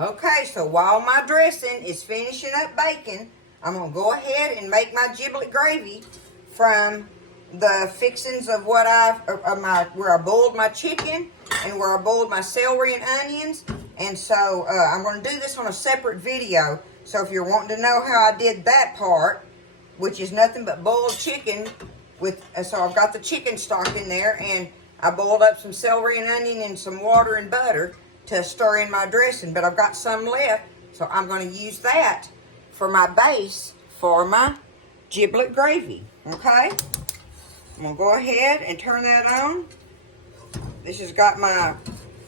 Okay, so while my dressing is finishing up baking, I'm going to go ahead and make my giblet gravy from the fixings of what where I boiled my chicken and where I boiled my celery and onions. And so I'm going to do this on a separate video. So if you're wanting to know how I did that part, which is nothing but boiled chicken so I've got the chicken stock in there, and I boiled up some celery and onion and some water and butter to stir in my dressing, but I've got some left, so I'm going to use that for my base for my giblet gravy. Okay, I'm going to go ahead and turn that on. This has got my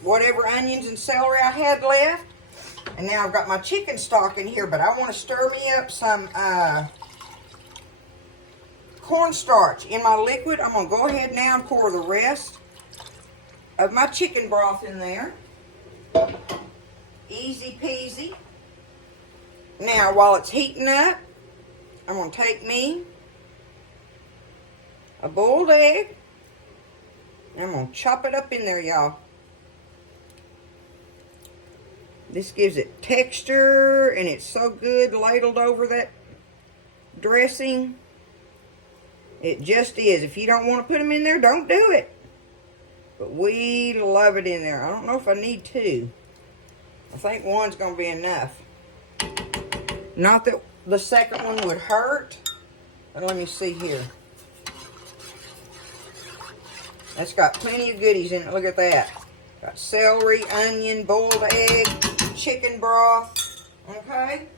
whatever onions and celery I had left, and now I've got my chicken stock in here, but I want to stir me up some cornstarch in my liquid. I'm going to go ahead now and pour the rest of my chicken broth in there. Easy peasy. Now, while it's heating up, I'm going to take me a boiled egg, and I'm going to chop it up in there, y'all. This gives it texture, and it's so good ladled over that dressing. It just is. If you don't want to put them in there, don't do it. But we love it in there. I don't know if I need two. I think one's going to be enough. Not that the second one would hurt. But let me see here. That's got plenty of goodies in it. Look at that. Got celery, onion, boiled egg, chicken broth. Okay?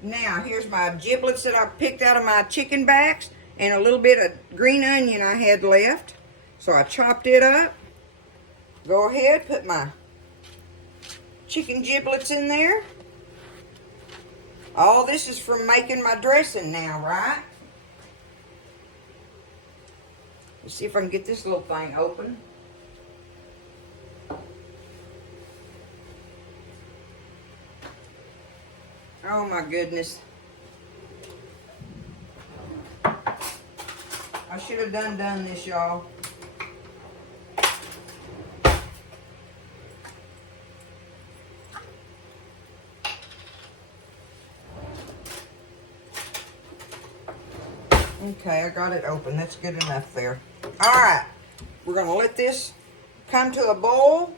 Now, here's my giblets that I picked out of my chicken backs, and a little bit of green onion I had left. So I chopped it up. Go ahead, put my chicken giblets in there. All this is from making my dressing now, right? Let's see if I can get this little thing open. Oh my goodness. I should have done this, y'all. Okay, I got it open. That's good enough there. Alright, we're going to let this come to a boil.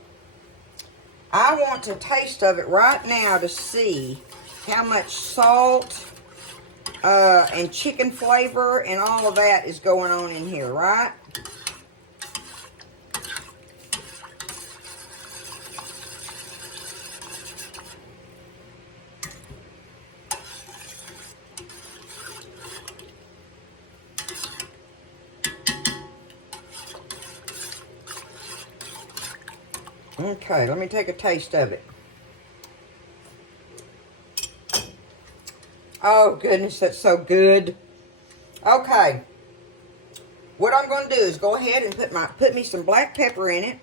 I want to taste of it right now to see how much salt and chicken flavor and all of that is going on in here, right? Okay, let me take a taste of it. Oh, goodness, that's so good. Okay. What I'm going to do is go ahead and put me some black pepper in it.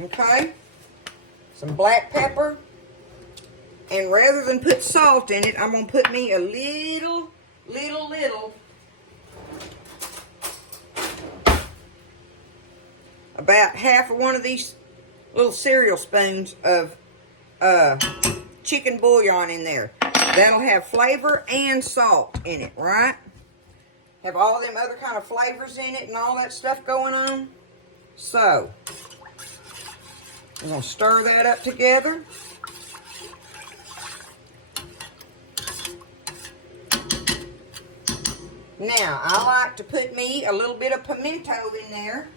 Okay. Some black pepper. And rather than put salt in it, I'm going to put me a little about half of one of these little cereal spoons of chicken bouillon in there. That'll have flavor and salt in it, right? Have all them other kind of flavors in it and all that stuff going on. So, I'm going to stir that up together. Now, I like to put me a little bit of pimento in there.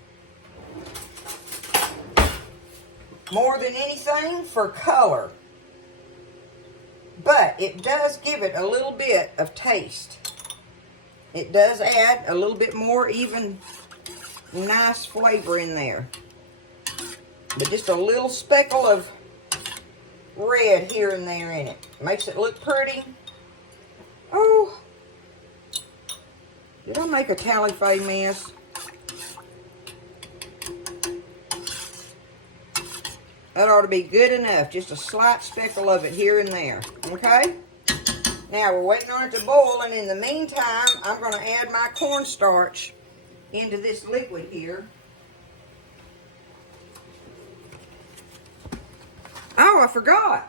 More than anything for color. But it does give it a little bit of taste. It does add a little bit more even nice flavor in there. But just a little speckle of red here and there in it. Makes it look pretty. Oh. Did I make a tally-fay mess? That ought to be good enough. Just a slight speckle of it here and there. Okay? Now, we're waiting on it to boil, and in the meantime, I'm going to add my cornstarch into this liquid here. I forgot.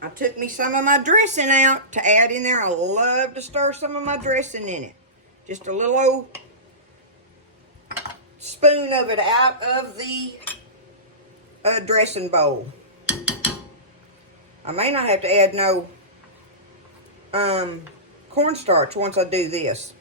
I took me some of my dressing out to add in there. I love to stir some of my dressing in it. Just a little old spoon of it out of the dressing bowl. I may not have to add no cornstarch once I do this.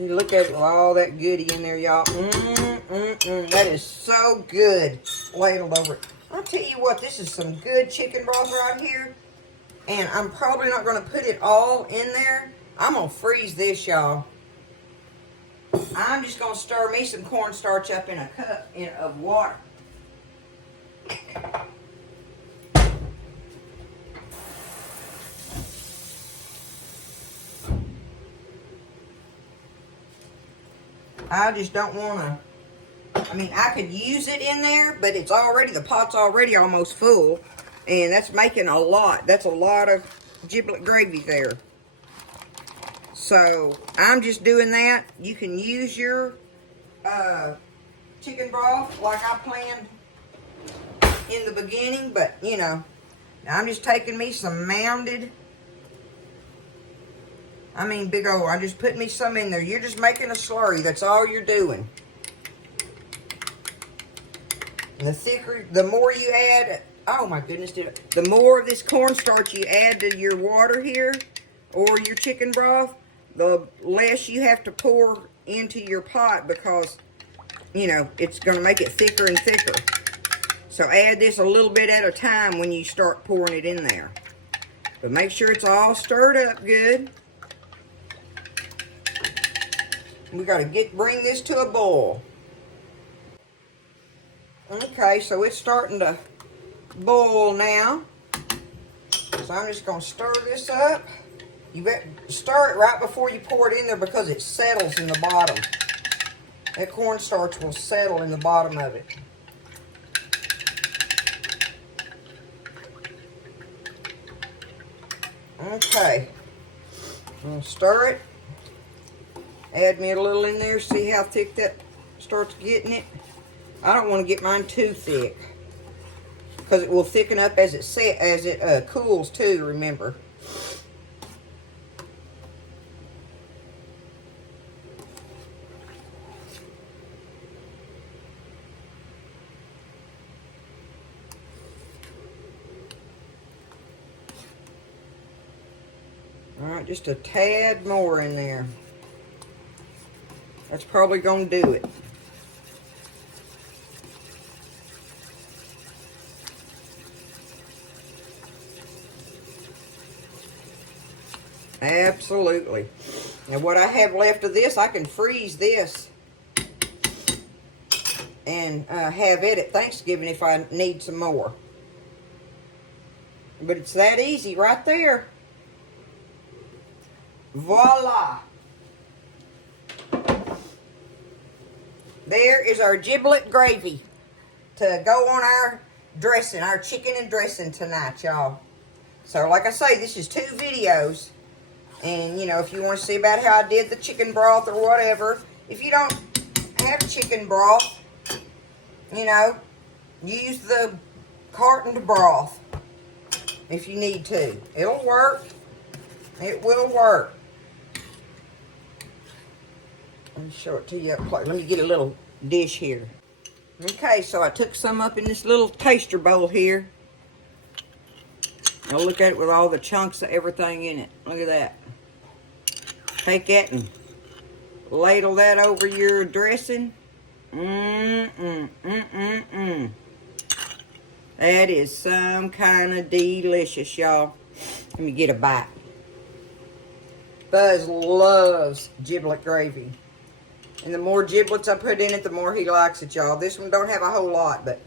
You look at it with all that goodie in there, y'all. That is so good. Ladled over it. I'll tell you what, this is some good chicken broth right here. And I'm probably not going to put it all in there. I'm going to freeze this, y'all. I'm just going to stir me some cornstarch up in a cup of water. I just don't want to, I mean, I could use it in there, but it's already, the pot's already almost full. And that's making a lot. That's a lot of giblet gravy there. So, I'm just doing that. You can use your chicken broth like I planned in the beginning. But, you know, I'm just taking me some mounded, big old, I just put me some in there. You're just making a slurry. That's all you're doing. And the thicker, the more you add, oh my goodness, the more of this cornstarch you add to your water here, or your chicken broth, the less you have to pour into your pot because, you know, it's going to make it thicker and thicker. So add this a little bit at a time when you start pouring it in there. But make sure it's all stirred up good. We got to bring this to a boil. Okay, so it's starting to boil now. So I'm just going to stir this up. You better stir it right before you pour it in there because it settles in the bottom. That cornstarch will settle in the bottom of it. Okay. I'm going to stir it. Add me a little in there. See how thick that starts getting it? I don't want to get mine too thick because it will thicken up as it cools too, remember. Alright, just a tad more in there. That's probably going to do it. Absolutely. And what I have left of this, I can freeze this and have it at Thanksgiving if I need some more. But it's that easy right there. Voila. There is our giblet gravy to go on our dressing, our chicken and dressing tonight, y'all. So, like I say, this is 2 videos. And, you know, if you want to see about how I did the chicken broth or whatever, if you don't have chicken broth, you know, use the cartoned broth if you need to. It'll work. It will work. Let me show it to you up close. Let me get a little dish here. Okay, so I took some up in this little taster bowl here. Now look at it with all the chunks of everything in it. Look at that. Take that and ladle that over your dressing. That is some kind of delicious, y'all. Let me get a bite. Buzz loves giblet gravy. And the more giblets I put in it, the more he likes it, y'all. This one don't have a whole lot, but...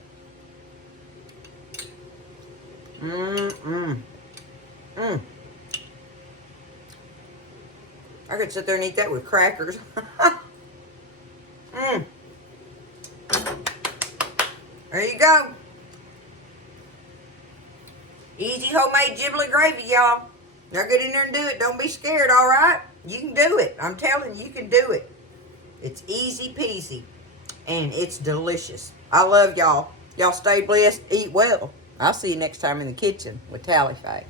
could sit there and eat that with crackers. Mmm. There you go. Easy homemade giblet gravy, y'all. Now get in there and do it. Don't be scared, all right? You can do it. I'm telling you, you can do it. It's easy peasy. And it's delicious. I love y'all. Y'all stay blessed. Eat well. I'll see you next time in the kitchen with Tally Faye.